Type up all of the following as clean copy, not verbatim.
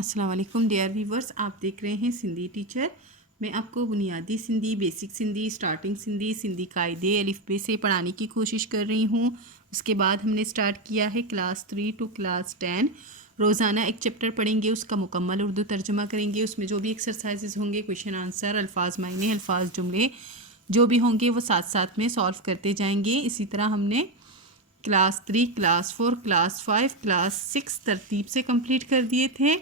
अस्सलाम वालेकुम dear viewers, आप देख रहे हैं सिंधी टीचर। मैं आपको बुनियादी सिंधी, बेसिक सिंधी, स्टार्टिंग सिंधी, सिंधी कायदे अलिफ बे से पढ़ाने की कोशिश कर रही हूँ। उसके बाद हमने स्टार्ट किया है क्लास 3 टू क्लास 10। रोज़ाना एक चैप्टर पढ़ेंगे, उसका मुकम्मल उर्दू तर्जुमा करेंगे। उसमें जो भी एक्सरसाइजेज होंगे, क्वेश्चन आंसर, अल्फाज मायने, अल्फाज जुमले जो भी होंगे वो साथ साथ में सॉल्व करते जाएंगे। इसी तरह हमने क्लास 3, क्लास 4, क्लास 5, क्लास 6 तरतीब से कंप्लीट कर दिए थे,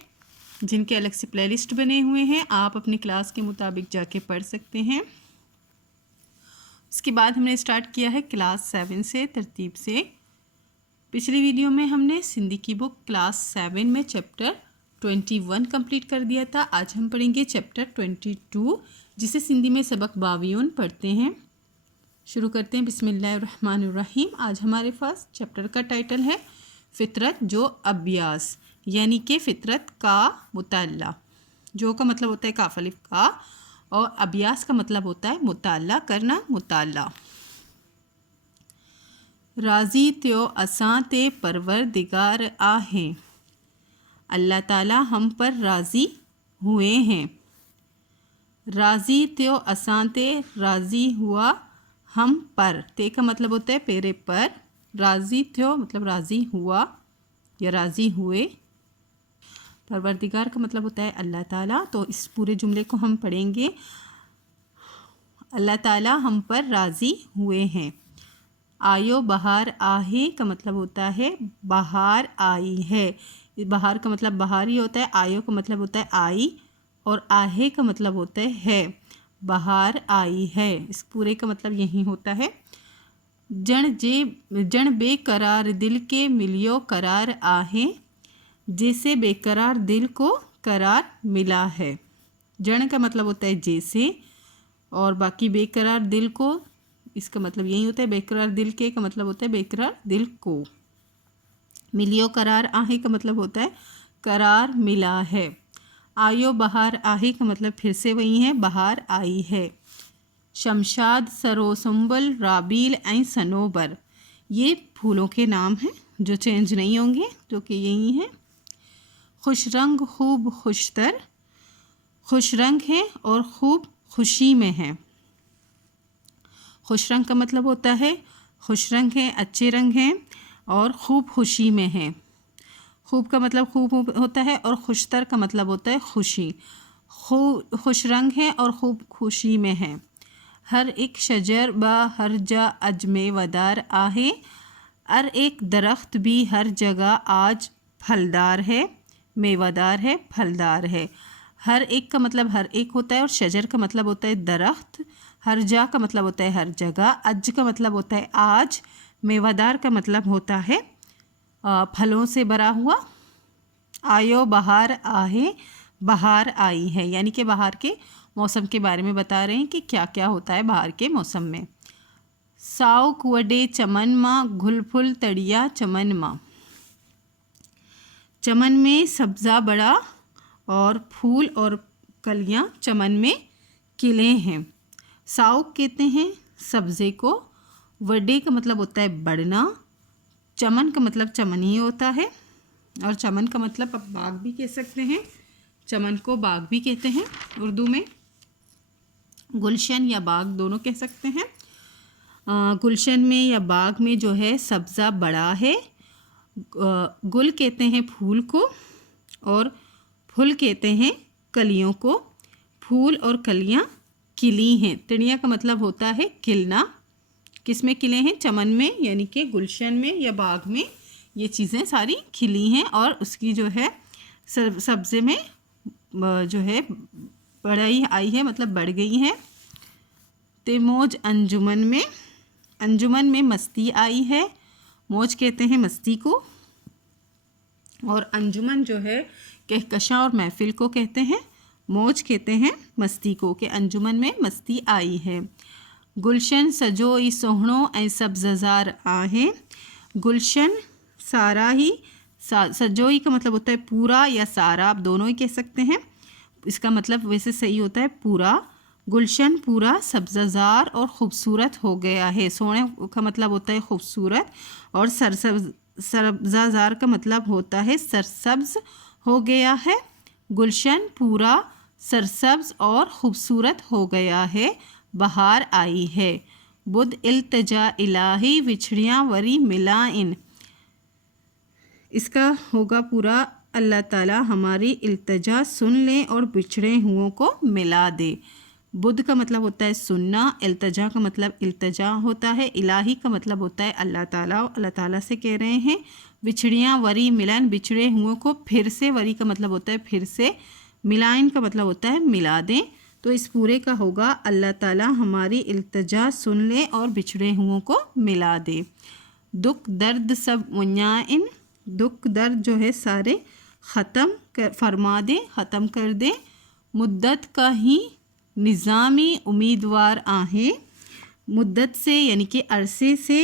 जिनके अलग से प्लेलिस्ट बने हुए हैं। आप अपनी क्लास के मुताबिक जाके पढ़ सकते हैं। उसके बाद हमने स्टार्ट किया है क्लास 7 से तरतीब से। पिछली वीडियो में हमने सिंधी की बुक क्लास 7 में चैप्टर 21 कंप्लीट कर दिया था। आज हम पढ़ेंगे चैप्टर 22, जिसे सिंधी में सबक 52 पढ़ते हैं। शुरू करते हैं। बिस्मिल्लाहिर्रहमानिर्रहीम। आज हमारे पास चैप्टर का टाइटल है फ़ितरत जो अभ्यास, यानी कि फ़ितरत का मुताला। जो का मतलब होता है काफ अलिफ का, और अभ्यास का मतलब होता है मुताला करना, मुताला। राज़ी त्यो असां ते परवरदिगार आहें, अल्लाह ताला हम पर राज़ी हुए हैं। राज़ी त्यो असां ते, राज़ी हुआ हम पर। ते का मतलब होता है पेरे पर। राज़ी थियो मतलब राज़ी हुआ या राज़ी हुए। परवरदिगार का मतलब होता है अल्लाह ताला। तो इस पूरे जुमले को हम पढ़ेंगे। अल्लाह ताला हम पर राज़ी हुए हैं। आयो बहार आहे का मतलब होता है बहार आई है। बहार का मतलब बहार ही होता है। आयो का मतलब होता है आई, और आहे का मतलब होता है बहार आई है। इस पूरे का मतलब यही होता है। जन बेकरार दिल के मिलियो करार आहे, जैसे बेकरार दिल को करार मिला है। जन का मतलब होता है जैसे, और बाकी बेकरार दिल को, इसका मतलब यही होता है। बेकरार दिल के का मतलब होता है बेकरार दिल को। मिलियो करार आहे का मतलब होता है करार मिला है। आयो बहार आहे का मतलब फिर से वही है, बहार आई है। शमशाद, सरोसुंबल, राबील एंड सनोबर, ये फूलों के नाम हैं जो चेंज नहीं होंगे, जो कि यही हैं। खुश रंग खूब खुशतर, खुश रंग है और खूब खुशी में है। खुश रंग का मतलब होता है खुश रंग है, अच्छे रंग हैं, और खूब खुशी में है। खूब का मतलब खूब होता है, और खुशतर का मतलब होता है खुशी। खुश रंग है और खूब खुशी में है। हर एक शजर बा हर जा अजमे वदार आहे, हर एक दरख्त भी हर जगह आज फलदार है, मेवादार है, फलदार है। हर एक का मतलब हर एक होता है, और शजर का मतलब होता है दरख्त। हर जा का मतलब होता है हर जगह। अज का मतलब होता है आज। मेवादार का मतलब होता है फलों से भरा हुआ। आयो बहार आहे, बहार आई है, यानी कि बहार के मौसम के बारे में बता रहे हैं कि क्या क्या होता है बहार के मौसम में। साव कुवडे चमन माँ, घुल फुल तड़िया चमन माँ। चमन में सब्ज़ा बड़ा, और फूल और कलियाँ चमन में खिले हैं। साव कहते हैं सब्ज़े को। वडे का मतलब होता है बढ़ना। चमन का मतलब चमन ही होता है, और चमन का मतलब आप बाग भी कह सकते हैं। चमन को बाग भी कहते हैं उर्दू में। गुलशन या बाग दोनों कह सकते हैं। गुलशन में या बाग में जो है सब्ज़ा बड़ा है। गुल कहते हैं फूल को, और फूल कहते हैं कलियों को। फूल और कलियां खिली हैं। तड़िया का मतलब होता है खिलना। किस में खिले हैं? चमन में, यानी कि गुलशन में या बाग में ये चीज़ें सारी खिली हैं, और उसकी जो है सब्ज़े में जो है बढ़ाई आई है, मतलब बढ़ गई है। ते मौज अंजुमन में, अंजुमन में मस्ती आई है। मौज कहते हैं मस्ती को, और अंजुमन जो है कहकशां और महफिल को कहते हैं। मौज कहते हैं मस्ती को, कि अंजुमन में मस्ती आई है। गुलशन सजोई सोहणो ऐं सब्ज़जार आहे। गुलशन सारा ही, सजोई का मतलब होता है पूरा या सारा, आप दोनों ही कह सकते हैं। इसका मतलब वैसे सही होता है पूरा। गुलशन पूरा सब्ज़जार और ख़ूबसूरत हो गया है। सोने का मतलब होता है ख़ूबसूरत, और सरसब्ज़ाजार का मतलब होता है सरसब्ज़ हो गया है। गुलशन पूरा सरसब्ज और खूबसूरत हो गया है, बहार आई है। बुध इल्तजा इलाही विछड़ियाँ वरी मिला इन। इसका होगा पूरा अल्लाह ताला हमारी इल्तजा सुन ले और बिछड़े हुओं को मिला दे। बुध का मतलब होता है सुनना, इल्तजा का मतलब इल्तजा होता है, इलाही का मतलब होता है अल्लाह ताला। अल्लाह ताला से कह रहे हैं विछड़ियाँ वरी मिलन, बिछड़े हुओं को फिर से, वरी का मतलब होता है फिर से, मिलाइन का मतलब होता है मिला दें। तो इस पूरे का होगा अल्लाह ताला हमारी इल्तजा सुन ले और बिछड़े हुओं को मिला दे। दुख दर्द सब मुन्याइन, दुख दर्द जो है सारे ख़त्म फरमा दें, ख़त्म कर दें। मुद्दत का ही निज़ामी उम्मीदवार आहें, मुद्दत से यानी कि अरसे से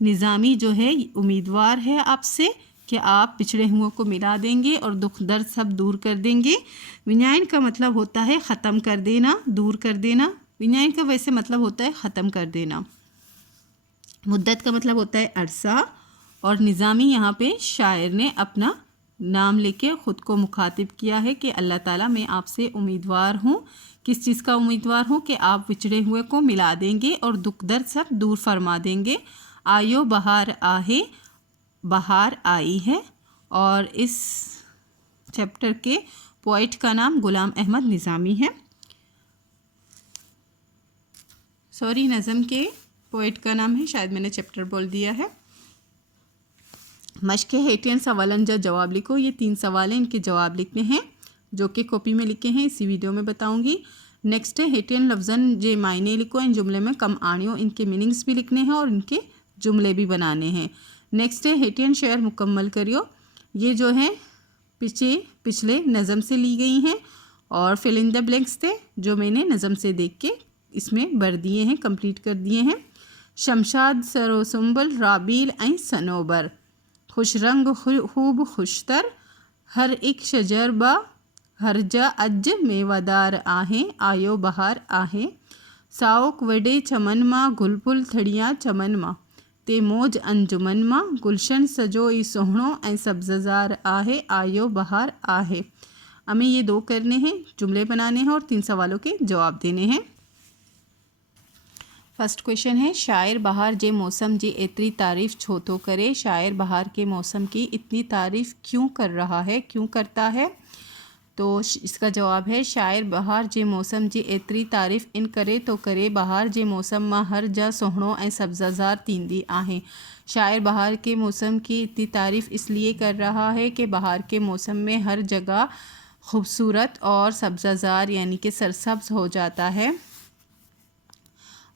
निज़ामी जो है उम्मीदवार है आपसे कि आप पिछड़े हुओं को मिला देंगे और दुख दर्द सब दूर कर देंगे। विन्यायन का मतलब होता है ख़त्म कर देना, दूर कर देना। विन्यायन का वैसे मतलब होता है ख़त्म कर देना। मुद्दत का मतलब होता है अरसा, और निज़ामी यहाँ पे शायर ने अपना नाम लेके ख़ुद को मुखातिब किया है कि अल्लाह ताला मैं आपसे उम्मीदवार हूँ। किस चीज़ का उम्मीदवार हूँ? कि आप बिछड़े हुए को मिला देंगे और दुख दर्द सब दूर फरमा देंगे। आयो बहार आहे, बहार आई है। और इस चैप्टर के पोइट का नाम गुलाम अहमद निज़ामी है। सॉरी, नज़म के पोइट का नाम है, शायद मैंने चैप्टर बोल दिया है। मश्क हेटियन सवालन जा जवाब लिखो। ये 3 सवाल हैं, इनके जवाब लिखने हैं जो कि कॉपी में लिखे हैं, इसी वीडियो में बताऊंगी। नेक्स्ट है हेटियन लफ्ज़न जे मायने लिखो, इन जुमले में कम आणियों, इनके मीनिंग्स भी लिखने हैं और इनके जुमले भी बनाने हैं। नेक्स्ट है हेटियन शेयर मुकम्मल करियो। ये जो है पिछले नज़म से ली गई हैं और फिल इन द ब्लैंक्स थे जो मैंने नज़म से देख के इसमें भर दिए हैं, कंप्लीट कर दिए हैं। शमशाद सरोसुम्बल राबील ऐं सनोबर, खुश रंग खूब खुशतर, हर एक शजर बा हर जा अज मेवादार आहें, आयो बहार आहें। साओक वडे चमन मां गुलफुल थड़ियाँ चमन मां, ते मौज अंजुमन मां, गुलशन सजो ई सोहणो ऐं सब्ज़जार आहे, आयो बहार आहे। हमें ये 2 करने हैं, जुमले बनाने हैं और 3 सवालों के जवाब देने हैं। फर्स्ट क्वेश्चन है शायर बहार जे मौसम जी एतरी तारीफ़ छो तो करे। शायर बहार के मौसम की इतनी तारीफ़ क्यों कर रहा है, क्यों करता है? तो इसका जवाब है शायर बहार जे मौसम जी एतरी तारीफ़ इन करे तो करे, बहार जे मौसम मां हर जा सोहणो ऐं सब्ज़ाज़ार तींदी आहें। शायर बहार के मौसम की इतनी तारीफ़ इसलिए कर रहा है कि बहार के मौसम में हर जगह खूबसूरत और सब्ज़ाज़ार यानी कि सरसब्ज़ हो जाता है।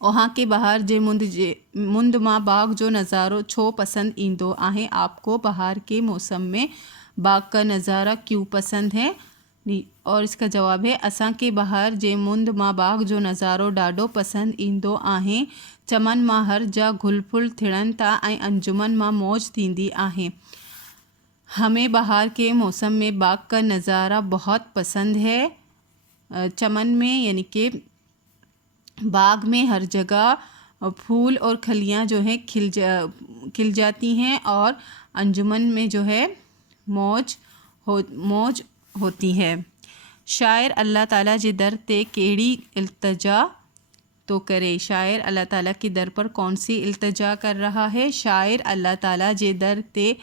वहाँ के बहार जे मुंद मां बाग जो नज़ारो छो पसंद ईंदो आहे। आपको बहार के मौसम में बाग का नज़ारा क्यों पसंद है? और इसका जवाब है असां के बहार जे मुंद मां बाग जो नज़ारो ॾाढो पसंद ईंदो आहे। चमन मां हर जा गुल फुल थिड़न था ऐं अंजुमन मां मौज थींदी आहे। हमें बहार के मौसम में बाग का नज़ारा बहुत पसंद है। चमन में यानी कि बाग में हर जगह फूल और खलियाँ जो हैं खिल जाती हैं और अंजुमन में जो है मौज होती है। शायर अल्लाह ताला जे दर ते केड़ी इल्तजा तो करे। शायर अल्लाह ताला के दर पर कौन सी इल्तजा कर रहा है? शायर अल्लाह ताला जे दर ते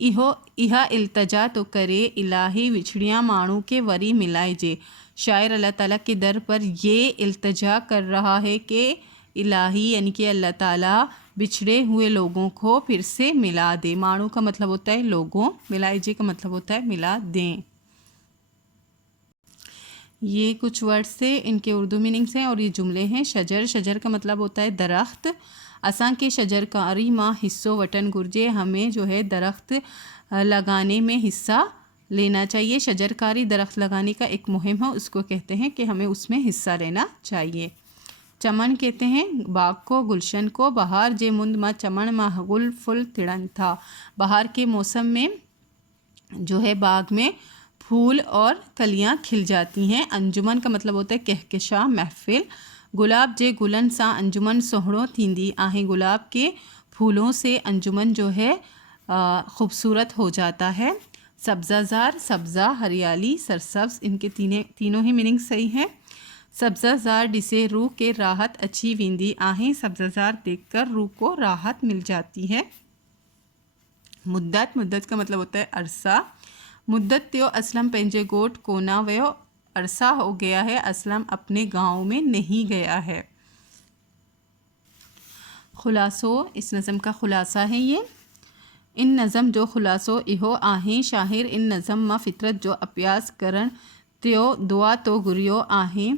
इहा इल्तजा तो करे, इलाही विछड़ियाँ माण्हू के वरी मिलाइजे। शायर अल्लाह ताला के दर पर ये इल्तजा कर रहा है कि इलाही यानी कि अल्लाह ताला बिछड़े हुए लोगों को फिर से मिला दे। माण्हू का मतलब होता है लोगों, मिलाइजे का मतलब होता है मिला दें। ये कुछ वर्ड्स थे, इनके उर्दू मीनिंग्स हैं और ये जुमले हैं। शजर का मतलब होता है दरख्त। असां के शजरकारी मां हिस्सों वटन गुर्जे, हमें जो है दरख्त लगाने में हिस्सा लेना चाहिए। शजरकारी दरख्त लगाने का एक मुहिम है, उसको कहते हैं कि हमें उसमें हिस्सा लेना चाहिए। चमन कहते हैं बाग को, गुलशन को। बहार जे मुंद मां चमन मां गुल फुल तिड़न था। बहार के मौसम में जो है बाग में फूल और कलियां खिल जाती हैं। अंजुमन का मतलब होता है कहकशा, महफिल। गुलाब जे गुलन सा अंजुमन सोहणो थींदी आहे। गुलाब के फूलों से अंजुमन जो है खूबसूरत हो जाता है। سبزہ زار سبزہ ہریالی سرسبز، ان کے تینوں ہی میننگ صحیح ہیں۔ سبزہ زار ڈسے روح کے راحت اچھی ویندی آہیں، سبزہ زار دیکھ کر روح کو راحت مل جاتی ہے۔ مدت کا مطلب ہوتا ہے عرصہ۔ مدت تیو اسلم پنجے گوٹ کونا ویو، عرصہ ہو گیا ہے اسلم اپنے گاؤں میں نہیں گیا ہے۔ خلاصو، اس نظم کا خلاصہ ہے یہ۔ ان نظم جو خلاصو اہو آہیں شاہر ان نظم ما فطرت جو اپیاس کرن تیو دعا تو گریو آہیں۔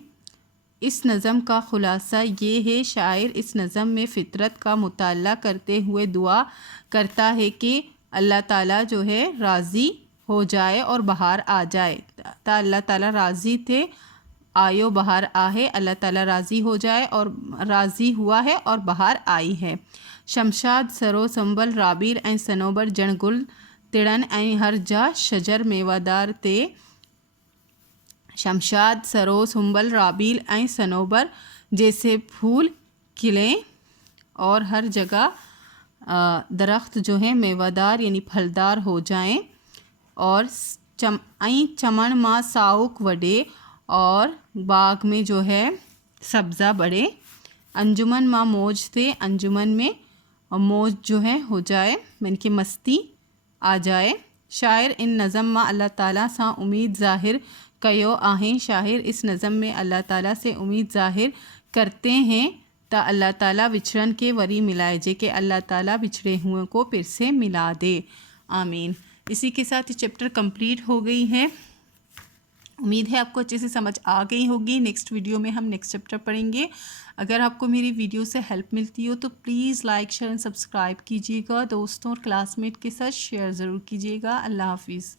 اس نظم کا خلاصہ یہ ہے شاعر اس نظم میں فطرت کا مطالعہ کرتے ہوئے دعا کرتا ہے کہ اللہ تعالیٰ جو ہے راضی ہو جائے اور بہار آ جائے۔ تا اللہ تعالیٰ راضی تھے، آیو بہار آہے، اللہ تعالیٰ راضی ہو جائے اور راضی ہوا ہے اور بہار آئی ہے۔ شمشاد سرو سنبل رابیل این سنوبر جن گل تڑن این ہر جا شجر میوادار تے۔ شمشاد سرو سنبل رابیل این سنوبر، جیسے پھول کھلیں اور ہر جگہ درخت جو ہیں میوادار یعنی پھلدار ہو جائیں، اور چمن ماں ساؤک وڈے، اور باغ میں جو ہے سبزہ بڑھے۔ انجمن ماں موج تھے، انجمن میں موج جو ہے ہو جائے، من کی مستی آ جائے۔ شاعر ان نظم ماں اللہ تعالیٰ سا امید ظاہر کیو آہیں، شاعر اس نظم میں اللہ تعالیٰ سے امید ظاہر کرتے ہیں تا اللہ تعالیٰ بچھڑن کے وری ملائے جے، کہ اللہ تعالیٰ بچھڑے ہوئے کو پھر سے ملا دے، آمین۔ اسی کے ساتھ یہ چیپٹر کمپلیٹ ہو گئی ہے۔ امید ہے آپ کو اچھے سے سمجھ آ گئی ہوگی۔ نیکسٹ ویڈیو میں ہم نیکسٹ چیپٹر پڑھیں گے۔ اگر آپ کو میری ویڈیو سے ہیلپ ملتی ہو تو please like share and subscribe کیجیے گا، دوستوں اور کلاس میٹ کے ساتھ شیئر ضرور کیجیے گا۔ اللہ حافظ۔